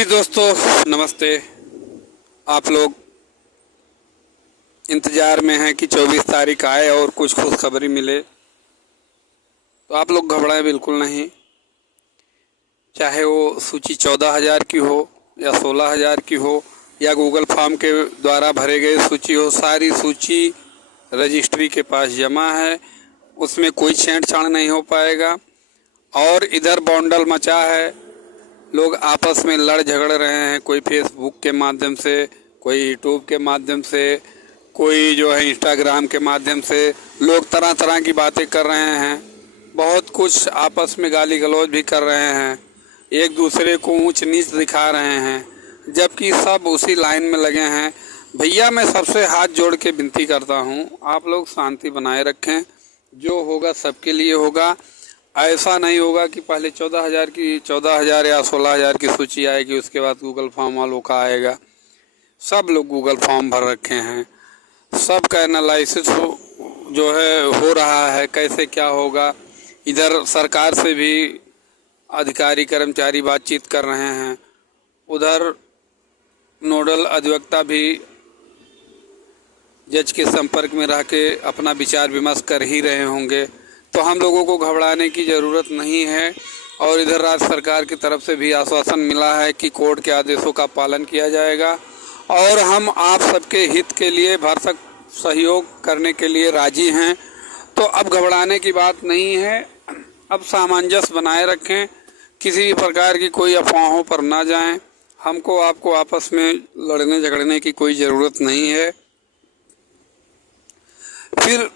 जी दोस्तों नमस्ते। आप लोग इंतज़ार में हैं कि 24 तारीख आए और कुछ खुशखबरी मिले, तो आप लोग घबराएं बिल्कुल नहीं। चाहे वो सूची 14,000 की हो या 16,000 की हो या गूगल फॉर्म के द्वारा भरे गए सूची हो, सारी सूची रजिस्ट्री के पास जमा है। उसमें कोई छेड़छाड़ नहीं हो पाएगा। और इधर बौंडल मचा है, लोग आपस में लड़ झगड़ रहे हैं, कोई फेसबुक के माध्यम से, कोई यूट्यूब के माध्यम से, कोई जो है इंस्टाग्राम के माध्यम से। लोग तरह तरह की बातें कर रहे हैं, बहुत कुछ आपस में गाली गलौज भी कर रहे हैं, एक दूसरे को ऊंच नीच दिखा रहे हैं, जबकि सब उसी लाइन में लगे हैं। भैया मैं सबसे हाथ जोड़ के विनती करता हूं, आप लोग शांति बनाए रखें। जो होगा सबके लिए होगा। ऐसा नहीं होगा कि पहले 14,000 या 16,000 की सूची आएगी, उसके बाद गूगल फॉर्म वालों का आएगा। सब लोग गूगल फॉर्म भर रखे हैं, सबका एनालिसिस जो है हो रहा है, कैसे क्या होगा। इधर सरकार से भी अधिकारी कर्मचारी बातचीत कर रहे हैं, उधर नोडल अधिवक्ता भी जज के संपर्क में रह के अपना विचार विमर्श कर ही रहे होंगे। तो हम लोगों को घबराने की ज़रूरत नहीं है। और इधर राज्य सरकार की तरफ से भी आश्वासन मिला है कि कोर्ट के आदेशों का पालन किया जाएगा और हम आप सबके हित के लिए भरसक सहयोग करने के लिए राजी हैं। तो अब घबराने की बात नहीं है। अब सामंजस्य बनाए रखें, किसी भी प्रकार की कोई अफवाहों पर ना जाएं। हमको आपको आपस में लड़ने झगड़ने की कोई ज़रूरत नहीं है। फिर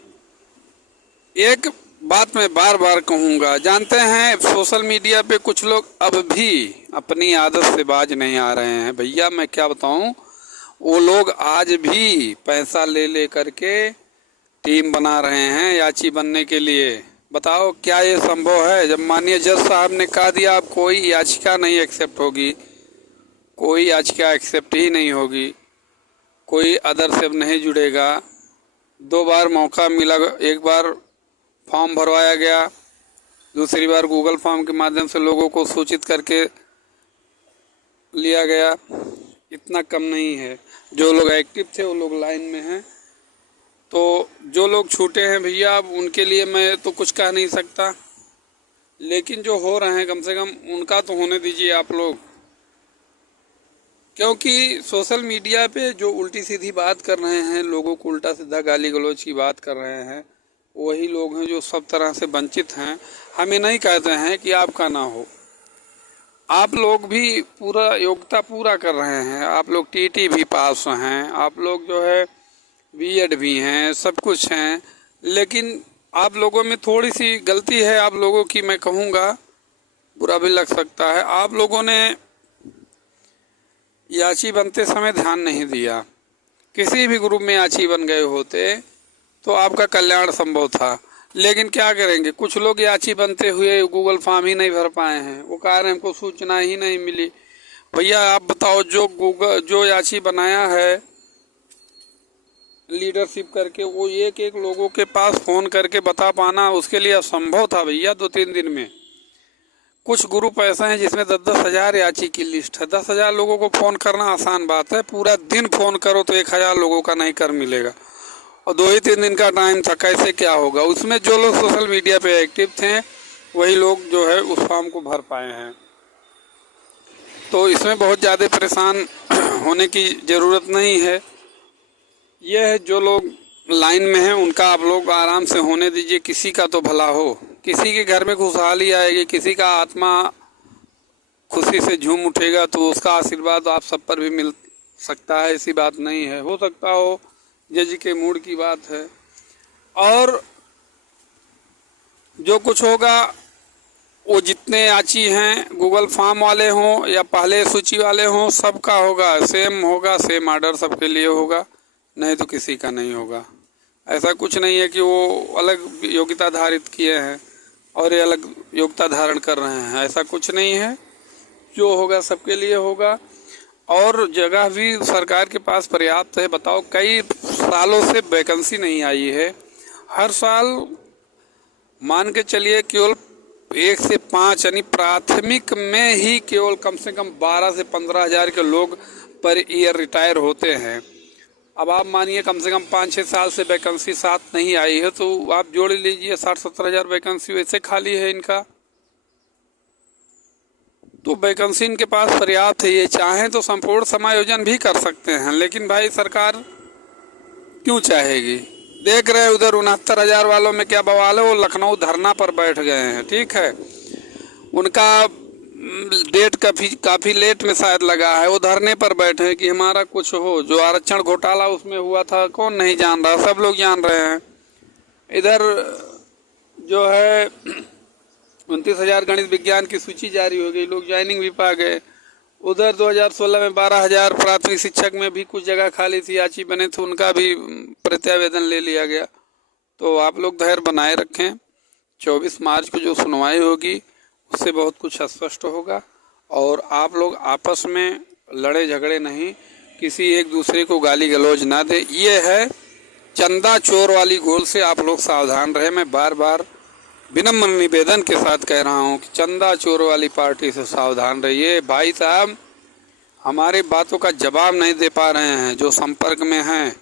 एक बात मैं बार बार कहूँगा, जानते हैं सोशल मीडिया पे कुछ लोग अब भी अपनी आदत से बाज नहीं आ रहे हैं। भैया मैं क्या बताऊँ, वो लोग आज भी पैसा ले ले करके टीम बना रहे हैं याची बनने के लिए। बताओ क्या ये संभव है? जब माननीय जज साहब ने कह दिया अब कोई याचिका नहीं एक्सेप्ट होगी, कोई याचिका एक्सेप्ट ही नहीं होगी, कोई अदर से अब नहीं जुड़ेगा। 2 बार मौका मिला, एक बार फॉर्म भरवाया गया, दूसरी बार गूगल फॉर्म के माध्यम से लोगों को सूचित करके लिया गया। इतना कम नहीं है। जो लोग एक्टिव थे वो लोग लाइन में हैं। तो जो लोग छूटे हैं भैया, अब उनके लिए मैं तो कुछ कह नहीं सकता, लेकिन जो हो रहे हैं कम से कम उनका तो होने दीजिए आप लोग। क्योंकि सोशल मीडिया पे जो उल्टी सीधी बात कर रहे हैं, लोगों को उल्टा सीधा गाली गलौज की बात कर रहे हैं, वही लोग हैं जो सब तरह से वंचित हैं। हमें नहीं कहते हैं कि आपका ना हो, आप लोग भी पूरा योग्यता पूरा कर रहे हैं। आप लोग टीटी भी पास हैं, आप लोग जो है बीएड भी हैं, सब कुछ हैं, लेकिन आप लोगों में थोड़ी सी गलती है आप लोगों की। मैं कहूँगा, बुरा भी लग सकता है, आप लोगों ने याची बनते समय ध्यान नहीं दिया। किसी भी ग्रुप में याची बन गए होते तो आपका कल्याण संभव था। लेकिन क्या करेंगे, कुछ लोग याची बनते हुए गूगल फॉर्म ही नहीं भर पाए हैं। वो कह रहे हैं हमको सूचना ही नहीं मिली। भैया आप बताओ, जो याची बनाया है लीडरशिप करके, वो एक एक लोगों के पास फ़ोन करके बता पाना उसके लिए असंभव था भैया 2-3 दिन में। कुछ ग्रुप ऐसे हैं जिसमें 10-10 हज़ार याची की लिस्ट है। 10,000 लोगों को फ़ोन करना आसान बात है, पूरा दिन फ़ोन करो तो 1,000 लोगों का नहीं कर मिलेगा। और 2 ही 3 दिन का टाइम था, कैसे क्या होगा। उसमें जो लोग सोशल मीडिया पे एक्टिव थे वही लोग जो है उस फॉर्म को भर पाए हैं। तो इसमें बहुत ज़्यादा परेशान होने की ज़रूरत नहीं है। यह है जो लोग लाइन में हैं उनका आप लोग आराम से होने दीजिए, किसी का तो भला हो, किसी के घर में खुशहाली आएगी, किसी का आत्मा खुशी से झूम उठेगा, तो उसका आशीर्वाद आप सब पर भी मिल सकता है। ऐसी बात नहीं है, हो सकता हो जज के मूड की बात है। और जो कुछ होगा वो जितने याची हैं, गूगल फॉर्म वाले हों या पहले सूची वाले हों, सबका होगा, सेम होगा, सेम आर्डर सबके लिए होगा, नहीं तो किसी का नहीं होगा। ऐसा कुछ नहीं है कि वो अलग योग्यता धारित किए हैं और ये अलग योग्यता धारण कर रहे हैं, ऐसा कुछ नहीं है। जो होगा सबके लिए होगा। और जगह भी सरकार के पास पर्याप्त है। बताओ, कई सालों से वैकेंसी नहीं आई है। हर साल मान के चलिए केवल 1 से 5 यानी प्राथमिक में ही केवल कम से कम 12 से 15 हजार के लोग पर ईयर रिटायर होते हैं। अब आप मानिए कम से कम 5-6 साल से वैकेंसी साथ नहीं आई है, तो आप जोड़ लीजिए 60-70 हजार वैकेंसी वैसे खाली है इनका। तो वैकेंसी इनके पास पर्याप्त है, ये चाहें तो संपूर्ण समायोजन भी कर सकते हैं, लेकिन भाई सरकार क्यों चाहेगी। देख रहे हैं उधर 69,000 वालों में क्या बवाल है, वो लखनऊ धरना पर बैठ गए हैं। ठीक है, उनका डेट काफ़ी लेट में शायद लगा है, वो धरने पर बैठे हैं कि हमारा कुछ हो। जो आरक्षण घोटाला उसमें हुआ था कौन नहीं जान रहा, सब लोग जान रहे हैं। इधर जो है 29,000 गणित विज्ञान की सूची जारी हो गई, लोग ज्वाइनिंग भी पा गए। उधर 2016 में 12,000 प्राथमिक शिक्षक में भी कुछ जगह खाली थी, याची बने थे, उनका भी प्रत्यावेदन ले लिया गया। तो आप लोग धैर्य बनाए रखें, 24 मार्च को जो सुनवाई होगी उससे बहुत कुछ स्पष्ट होगा। और आप लोग आपस में लड़े झगड़े नहीं, किसी एक दूसरे को गाली गलौज ना दे। ये है चंदा चोर वाली गोल से आप लोग सावधान रहे। मैं बार बार विनम्र निवेदन के साथ कह रहा हूँ कि चंदा चोर वाली पार्टी से सावधान रहिए। भाई साहब हमारी बातों का जवाब नहीं दे पा रहे हैं, जो संपर्क में हैं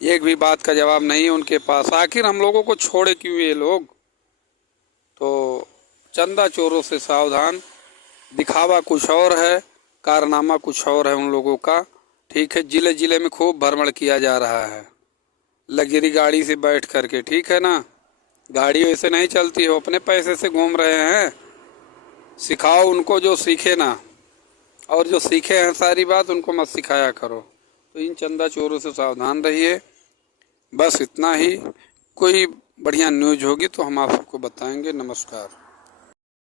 एक भी बात का जवाब नहीं है उनके पास। आखिर हम लोगों को छोड़े क्यों ये लोग। तो चंदा चोरों से सावधान, दिखावा कुछ और है, कारनामा कुछ और है उन लोगों का। ठीक है, जिले जिले में खूब भ्रमण किया जा रहा है लग्जरी गाड़ी से बैठ करके। ठीक है ना, गाड़ी वैसे नहीं चलती हो, अपने पैसे से घूम रहे हैं। सिखाओ उनको जो सीखे ना, और जो सीखे हैं सारी बात उनको मत सिखाया करो। तो इन चंदा चोरों से सावधान रहिए। बस इतना ही। कोई बढ़िया न्यूज़ होगी तो हम आप सबको बताएंगे। नमस्कार।